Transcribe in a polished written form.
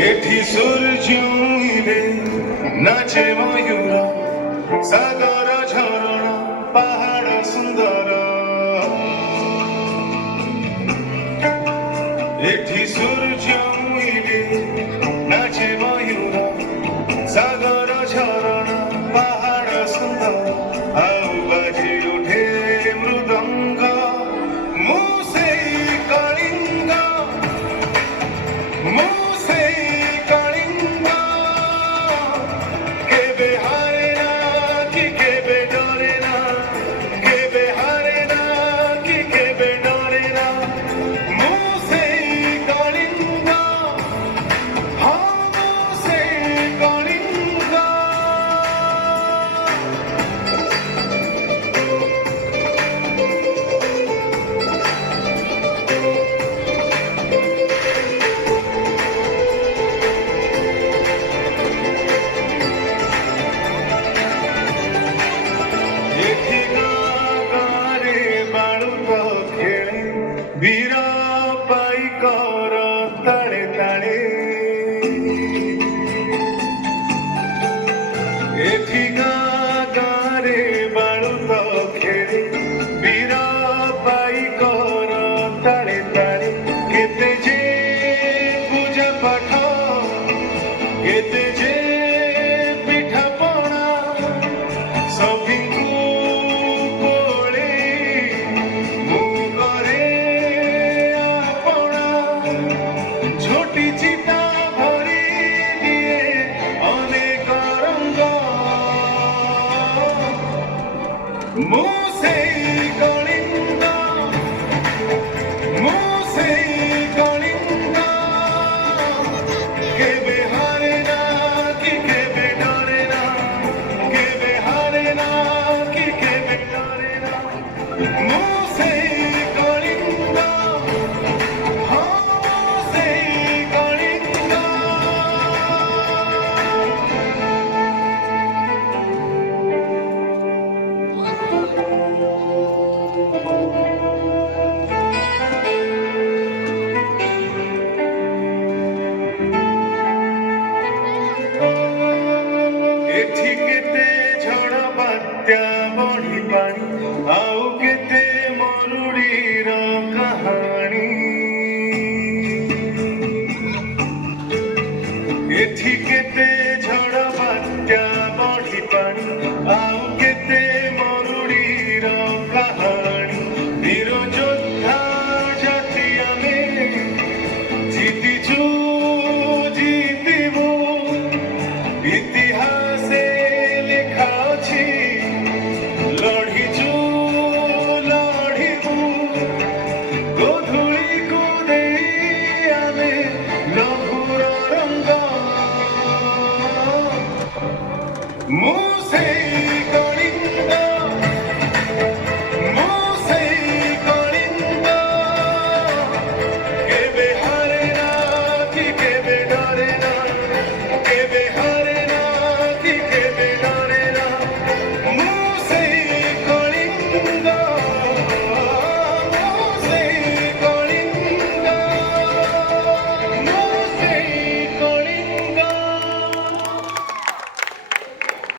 एठी सूर्युले नाचे मयूर सागर झरणा पहाड़ सुंदर एठी सूर्युले नाचे मयूर सागर झरणा पहाड़ सुंदर आउ बाजी उठे मृदंग मुसे कलिंग मुसे कलिंग केबे हारे ना कि केबे डरे ना केबे हारे ना कि केबे डरे ना मुसे कलिंग हाँ मुसे कलिंग एठी गारे बाळुक खेळे वीर पाईकर ताळे ताळे एठी गारे बाळुक खेळे वीर पाईकर ताळे ताळे केते जे पूजा पाठ केते जे पिठा पणा सभिଙ୍କୁ कोळे मुगरे आपणा छोटी चिता भरी दिए अनेक रंग